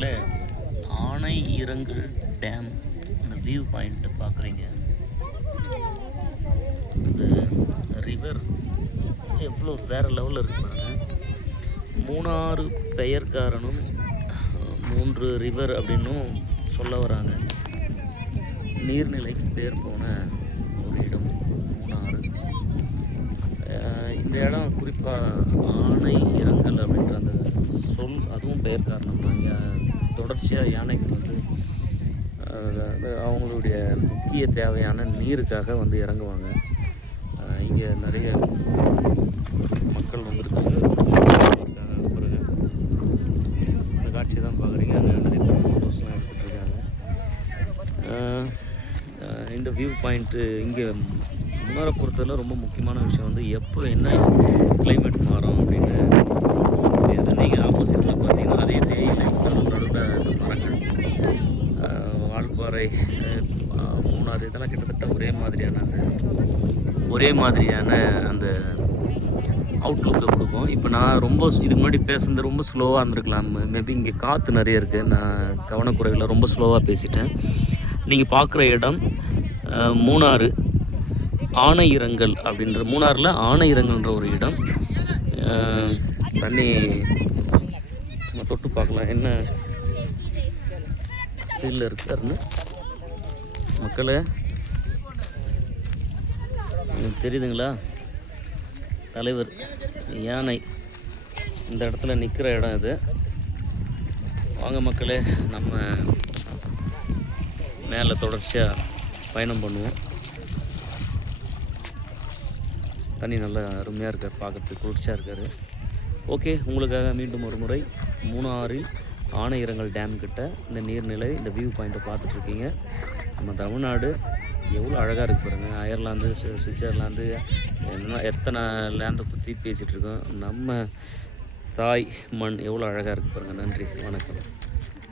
மக்களே, ஆனையிறங்கு டேம் இந்த view point பார்க்குறீங்க. இது ரிவர் எவ்வளோ வேறு லெவலில் இருக்கு பாருங்க. மூணாறு பெயர் காரணம் 3 ரிவர் அப்படின்னும் சொல்ல வராங்க. நீர்நிலைக்கு பேர் போன ஒரு இடம் மூணாறு. இந்த இடம் குறிப்பாக ஆனை இறங்கல் அப்படின்ற அந்த சொல் அதுவும் பெயர் காரணம் தான். தொடர்ச்சியாக யானைகள் வந்து அவங்களுடைய முக்கிய தேவையான நீருக்காக வந்து இறங்குவாங்க. இங்கே நிறைய மக்கள் வந்திருக்காங்க. பிறகு இந்த காட்சி தான் பார்க்குறீங்க. அங்கே நிறைய பேர் ஃபோட்டோஸ்லாம் எடுத்துகிட்ருக்காங்க. இந்த வியூ பாயிண்ட்டு இங்கே மூணாரை பொறுத்தவரை ரொம்ப முக்கியமான விஷயம் வந்து எப்போ என்ன கிளைமேட் மாறும் அப்படின்னு. நீங்கள் ஆப்போசிட்டில் பார்த்தீங்கன்னா அதே தேயிலை நடுவில் இந்த மரங்கள், வால்பாறை, மூணாறு இதெல்லாம் கிட்டத்தட்ட ஒரே மாதிரியான அந்த அவுட்லுக்கை கொடுக்கும். இப்போ நான் ரொம்ப இதுக்கு முன்னாடி பேசுனது ரொம்ப ஸ்லோவாக இருந்திருக்கலாம். மேபி இங்கே காற்று நிறைய இருக்குது. நான் கவனக்குறைவில் ரொம்ப ஸ்லோவாக பேசிட்டேன். நீங்கள் பார்க்குற இடம் மூணாறு ஆனையிறங்கல் அப்படின்ற, மூணாறில் ஆனையிறங்கல்ன்ற ஒரு இடம். தண்ணி சும்மா தொட்டு பார்க்கலாம் என்ன ஃபீல்டில் இருக்காருன்னு. மக்களே, உங்களுக்கு தெரியுதுங்களா? தலைவர் யானை இந்த இடத்துல நிற்கிற இடம் இது. வாங்க மக்களே, நம்ம மேலே தொடர்ச்சியாக பயணம் பண்ணுவோம். தண்ணி நல்லா அருமையாக இருக்கார், பார்க்குறதுக்கு குளிர்ச்சியாக இருக்கார். ஓகே, உங்களுக்காக மீண்டும் ஒரு முறை மூணாறில் ஆனையிறங்கல் டேம் கிட்ட இந்த நீர்நிலை, இந்த வியூ பாயிண்ட்டை பார்த்துட்ருக்கீங்க. நம்ம தமிழ்நாடு எவ்வளோ அழகாக இருக்குது பாருங்கள். அயர்லாந்து, சுவிட்சர்லாந்து, எத்தனை லேண்டை பற்றி பேசிகிட்ருக்கோம். நம்ம தாய் மண் எவ்வளோ அழகாக இருக்குது பாருங்கள். நன்றி, வணக்கம்.